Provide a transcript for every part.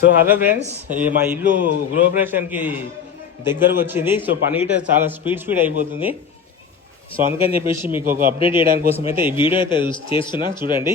So hello friends, ఈ మా ఇల్లు గృహప్రవేశానికి దగ్గరకు వచ్చింది. సో పని గిట్ట చాలా స్పీడ్ అయిపోతుంది. సో అందుకని చెప్పేసి మీకు ఒక అప్డేట్ చేయడానికి కోసం అయితే ఈ వీడియో అయితే చేస్తున్నా, చూడండి.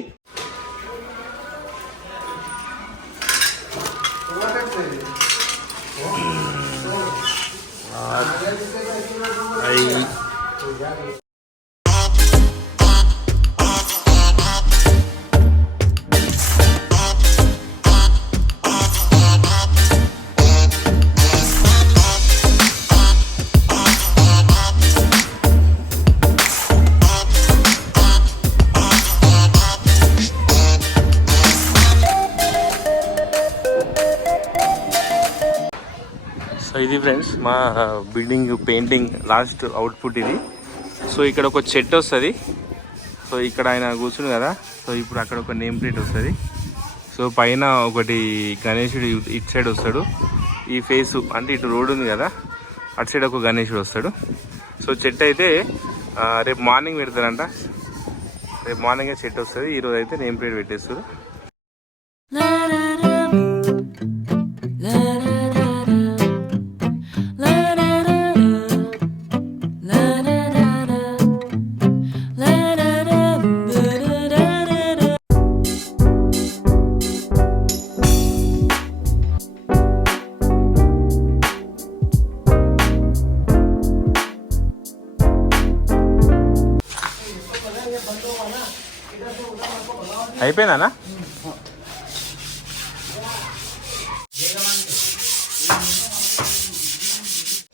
సో ఇది ఫ్రెండ్స్ మా బిల్డింగ్ పెయింటింగ్ లాస్ట్ అవుట్పుట్ ఇది. సో ఇక్కడ ఒక చెట్టు వస్తుంది. సో ఇక్కడ ఆయన కూర్చుని కదా, సో ఇప్పుడు అక్కడ ఒక నేమ్ ప్లేట్ వస్తుంది. సో పైన ఒకటి గణేశుడు ఇటు సైడ్ వస్తాడు. ఈ ఫేసు అంటే ఇటు రోడ్ ఉంది కదా, అటు సైడ్ ఒక గణేశుడు వస్తాడు. సో చెట్టు అయితే రేపు మార్నింగ్ పెడతారంట. రేపు మార్నింగే చెట్టు వస్తుంది. ఈరోజు అయితే నేమ్ ప్లేట్ పెట్టేస్తారు. అయిపోయిందా?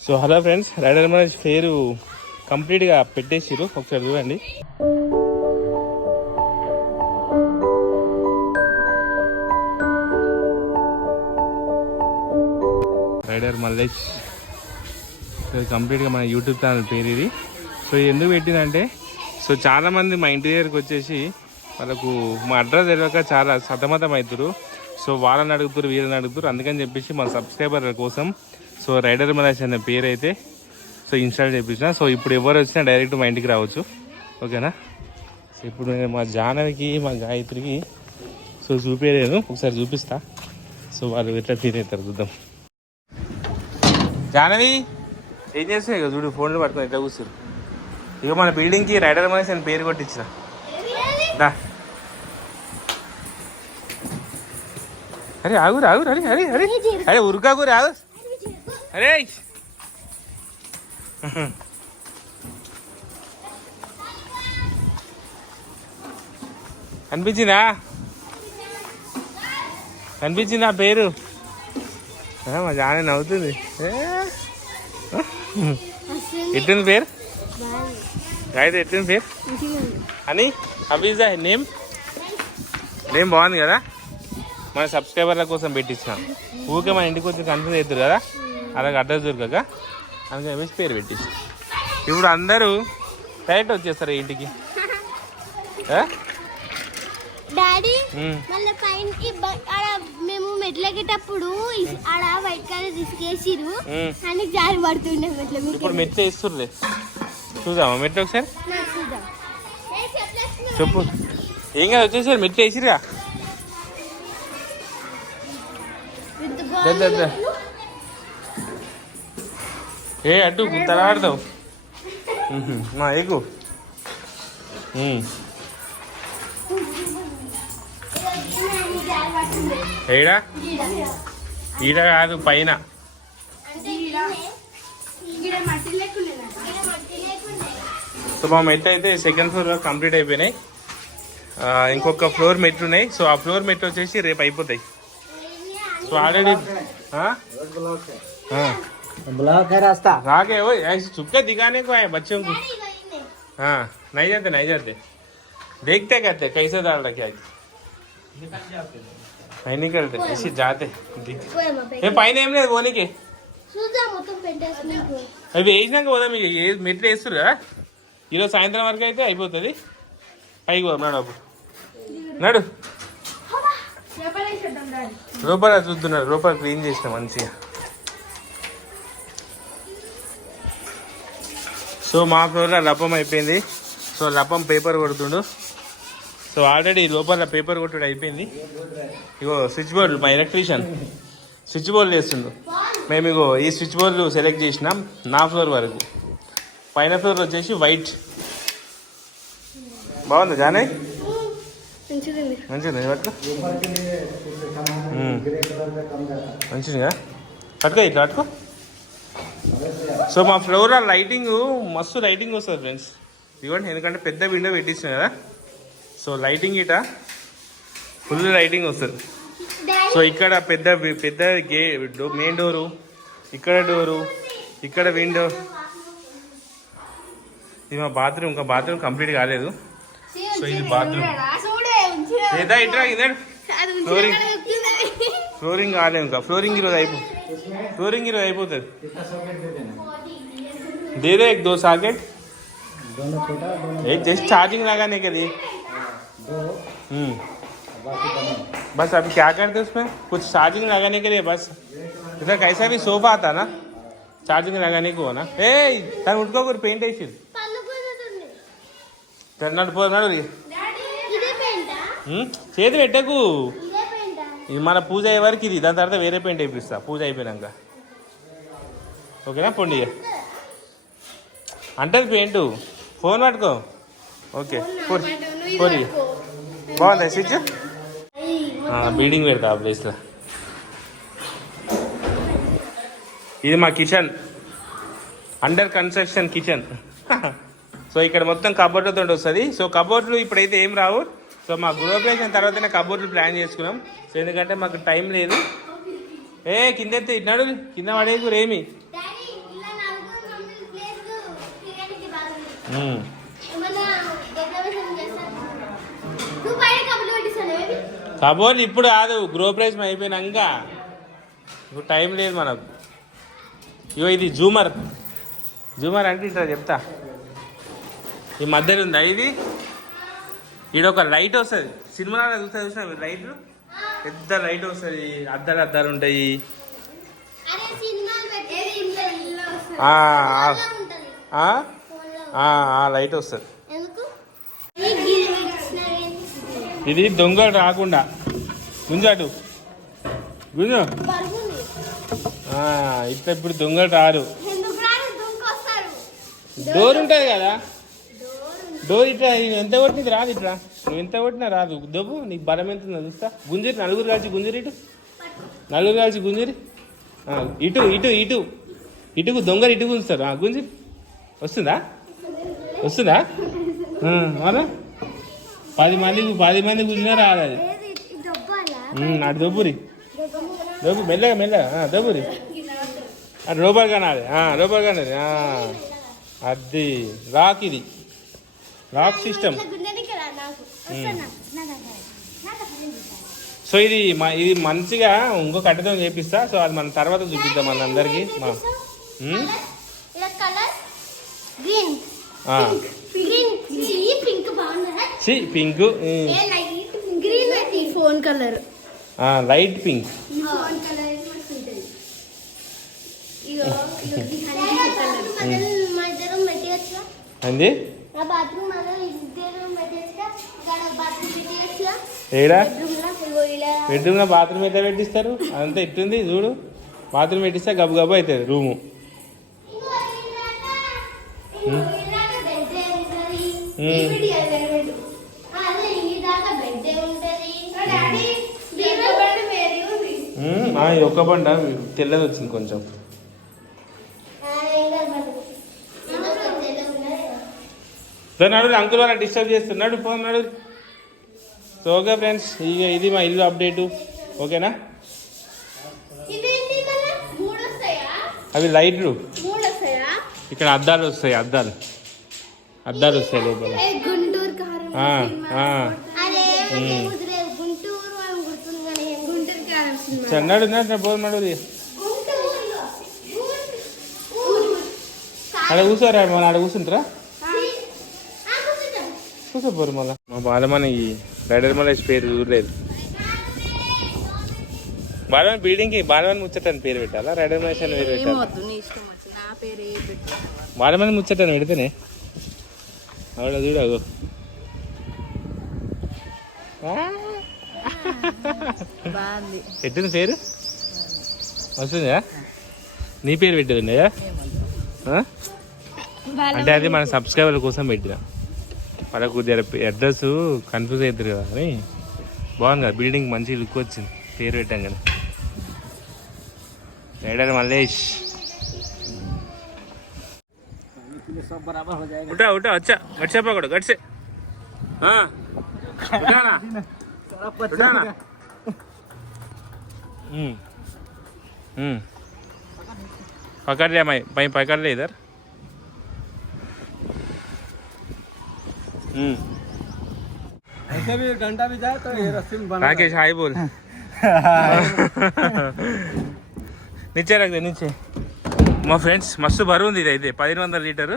So hello friends, rider Manoj పేరు కంప్లీట్గా పెట్టేసిరు. ఒకసారి చూడండి. రైడర్ మల్లేష్ కంప్లీట్గా మన యూట్యూబ్ ఛానల్ పేరు ఇది. సో ఎందుకు పెట్టిందంటే, సో చాలామంది మా ఇంటి దగ్గరికి వచ్చేసి వాళ్ళకు మా అడ్రస్ తెలియక చాలా సతమతం అవుతారు. సో వాళ్ళని అడుగుతారు, వీళ్ళని అడుగుతారు. అందుకని చెప్పేసి మా సబ్స్క్రైబర్ల కోసం సో రైడర్ మల్లేష్ అనే పేరు అయితే సో ఇన్స్టాల్ చేయించిన. సో ఇప్పుడు ఎవరు వచ్చినా డైరెక్ట్ మా ఇంటికి రావచ్చు, ఓకేనా? సో ఇప్పుడు నేను మా జాహ్నవికి మా గాయత్రికి సో చూపించలేదు, ఒకసారి చూపిస్తా. సో వాళ్ళు ఎట్లా ఫీల్ అవుతారు చూద్దాం. జాహ్నవి ఏం చేస్తున్నాయి ఇక చూడు, ఫోన్లో పడుతుంది ఎట్లా కూర్చోరు. ఇక మన బిల్డింగ్కి రైడర్ మల్లేష్ అని పేరు కొట్టించిన. అరే ఆగురు ఆగురు, అరే అరే అరే అరే ఉరుకాగురు ఆగు. అరే అనిపించిందా? అనిపించిందా పేరు? మా జానే నవ్వుతుంది. ఎట్టుంది పేరు? గాయత్రి ఎట్టుంది పేరు? అని అభిజా నేమ్ బాగుంది కదా. మన సబ్స్క్రైబర్ల కోసం పెట్టించిన. ఊరికే మన ఇంటికి వచ్చి కన్ఫ్యూజ్ అవుతారు కదా, అలాగే అడ్రస్ దొరకక, అందుకని చెప్పేసి పేరు పెట్టించి. ఇప్పుడు అందరూ డైరెక్ట్ వచ్చేస్తారు ఇంటికి. డాడీ మేము మెట్లెక్కేటప్పుడు ఆడ వైట్ కలర్ తీసుకేసిరు అని జారి పడుతుండే మెట్లు. ఇప్పుడు మెట్లు వేస్తుర్లే, చూద్దామా మెట్లు ఒకసారి? చెప్పు. ఏం కాదు, వచ్చేసారు మెట్లు వేసిరుగా. ఏ అటు గుంతలాడతావు మా ఎగు. ఏడా ఈడ కాదు, పైన. సో మా మెట్లు అయితే సెకండ్ ఫ్లోర్ కంప్లీట్ అయిపోయినాయి. ఇంకొక ఫ్లోర్ మెట్లు ఉన్నాయి. సో ఆ ఫ్లోర్ మెట్లు వచ్చేసి రేపు అయిపోతాయి. సో ఆల్రెडी ब्लॉक है रास्ता आगे वो ऐसे चुपके दिखाने को आए बच्चों को. हाँ नहीं जाते देखते कहते कैसे डाल रखे आज नहीं निकलते ऐसे जाते. ये పైన ఏం లేదు పోనీకి. అవి వేసినాక పోదా. మీకు మెట్లు వేస్తారు కదా, ఈరోజు సాయంత్రం వరకు అయితే అయిపోతుంది. పైకి పోదాం నాడు. అప్పుడు నాడు లోపల చూస్తున్నాడు, లోపల క్లీన్ చేసిన మంచిగా. సో మా ఫ్లోర్లో లపం అయిపోయింది. సో లపం పేపర్ కొడుతుండు. సో సో ఆల్రెడీ లోపల పేపర్ కొట్టుడు అయిపోయింది. ఇగో స్విచ్ బోర్డులు మా ఎలక్ట్రీషియన్ స్విచ్ బోర్డులు వేస్తుండు. మేము ఇగో ఈ స్విచ్ బోర్డులు సెలెక్ట్ చేసినాం నా ఫ్లోర్ వరకు. పైన ఫ్లోర్ వచ్చేసి వైట్. బాగుంది జానే, మంచిది పట్టుకో, మంచిదిగా పట్టుకో, ఇట్లా పట్టుకో. సో మా ఫ్లోర్ లైటింగ్ మస్తు లైటింగ్ వస్తుంది ఫ్రెండ్స్, ఇవ్వండి. ఎందుకంటే పెద్ద విండో పెట్టించిన కదా, సో లైటింగ్ ఇట ఫుల్ లైటింగ్ వస్తుంది. సో ఇక్కడ పెద్ద పెద్ద మెయిన్ డోరు, ఇక్కడ డోరు, ఇక్కడ విండో. ఇది మా బాత్రూమ్, ఇంకా బాత్రూమ్ కంప్లీట్ కాలేదు. సో ఇది బాత్రూమ్. లేదా ఇట్లా ఇదే ఫ్లోరింగ్ కాలేదు ఇంకా. ఫ్లోరింగ్ ఈరోజు అయిపోతుంది. दे दे 1-2 सॉकेट, दोनों छोटा दोनों एक जस्ट चार्जिंग लगाने के लिए। दो बाकी बने। बस अभी क्या करते उसमें कुछ चार्जिंग लगाने के लिए बस. इधर कैसा भी सोफा आता ना चार्जिंग लगाने को ना. ए तन उठको कुछ पेंट है फिर నడు పో నడు. చేతి పెట్టకు, ఇది మన పూజ అయ్యే వరకు ఇది. దాని తర్వాత వేరే పెయింట్ వేపిస్తా పూజ అయిపోయినాక. ఓకేనా పొండి అంటే పెయింట్. ఫోన్ పట్టుకో. ఓకే పోరి. బాగుంది స్విచ్. బీడింగ్ పెడతా ఆ ప్లేస్లో. ఇది మా kitchen, under construction kitchen. So ఇక్కడ మొత్తం కబోర్డ్లతో వస్తుంది. సో కబోర్డ్లు ఇప్పుడైతే ఏం రావు. సో మా గృహప్రవేశం తర్వాతనే కబోర్డ్లు ప్లాన్ చేసుకున్నాం. సో ఎందుకంటే మాకు టైం లేదు. కింద ఎత్తే ఇన్నాడు, కింద పడేకు రేమి. కబోర్డ్ ఇప్పుడు కాదు, గృహప్రవేశం అయిపోయినాక. ఇప్పుడు టైం లేదు మనకు. ఇగో ఇది జూమర్. జూమర్ అంటే ఇట్లా చెప్తా, ఈ మధ్యలో ఉందా ఇది. ఈడొక లైట్ వస్తుంది, సినిమాలో చూసినా లైట్లు, పెద్ద లైట్ వస్తుంది, అద్దాలు ఉంటాయి. లైట్ వస్తుంది. ఇది దొంగలు రాకుండా గుంజాటు గుంజు. ఇట్లా ఇప్పుడు దొంగలు రారు. డోర్ ఉంటుంది కదా, డోర్ ఇట్లా ఎంత కొట్టినది రాదు. ఇట్లా నువ్వు ఎంత కొట్టినా రాదు. దొబ్బు నీకు బలం ఎంత ఉందో చూస్తా. గుంజిరి, నలుగురు కలిసి గుంజిరి. ఇటు నలుగురు కలిసి గుంజిరి. ఇటు ఇటు ఇటు ఇటుకు దొంగలు ఇటు గుంజుతారు. గుంజిరి. వస్తుందా మళ్ళా 10 మంది గుంజినా రాదు అది. అటు దొబ్బురి, దొబ్బు మెల్లగా దొబ్బురి. అటు లోపలిగా నాది, లోపలిగా నాది. అది లాక్, ఇది లాక్ సిస్టమ్. సో ఇది మంచిగా ఇంకో కట్టెతో చేపిస్తా. సో అది మన తర్వాత చూపిద్దాం మన అందరికి. Pink, phone colour light pink. అంది ఏడా బెడ్రూమ్ లో బాత్రూమ్ ఎట్లా పెట్టిస్తారు? అదంతా ఎట్టుంది చూడు. బాత్రూమ్ పెట్టిస్తే గబు గబు అవుతుంది రూము. ఒక్క బండ తెల్లది వచ్చింది కొంచెం. నడు అంకుల్ వాళ్ళ డిస్టర్బ్ చేస్తున్నాడు, ఫోన్ నడు. సో ఓకే ఫ్రెండ్స్, ఇక ఇది మా ఇల్లు అప్డేటు. ఓకేనా? అవి లైట్లు, ఇక్కడ అద్దాలు వస్తాయి. అద్దాలు వస్తాయి లోపల. చెన్నాడు పోదు నడు. అక్కడ కూర్చోరా, మన ఆడ కూర్చుంటారా? కూర్చోపోరు మళ్ళా. మా బాలమని ఈ రైడర్ మళ్ళీ పేరు చూడలేదు. బాలమని బిల్డింగ్కి బాలమని ముచ్చటని పేరు పెట్టాలా, రైడర్ మహేష్ అని పేరు పెట్టాలా? బాలమని ముచ్చటని పెడితేనే ఆవిడ చూడవు. బాగుంది. పెట్టింది పేరు వస్తుందా? నీ పేరు పెట్టిందా? అంటే అది మన సబ్స్క్రైబర్ల కోసం పెట్టిన, వాళ్ళకు జర అడ్రస్ కన్ఫ్యూజ్ అవుతారు కదా అని. బాగుంది కదా, బిల్డింగ్ మంచి లుక్ వచ్చింది పేరు పెట్టాం కదా. రైడర్ మల్లేష్ सब बराबर हो जाएगा। उठा उठा, अच्छा गट से पकड़ो, गट से। हाँ उठाना उठाना। पकड़ लिया मैं पकड़ ले इधर। ऐसे भी डंडा भी जाए तो ये रस्सी में बना राकेश हाय बोल। नीचे रख दे नीचे। మా ఫ్రెండ్స్ మస్తు బరువు ఉంది ఇది అయితే 1500 లీటరు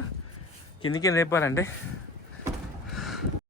కిందికి లేపాలంటే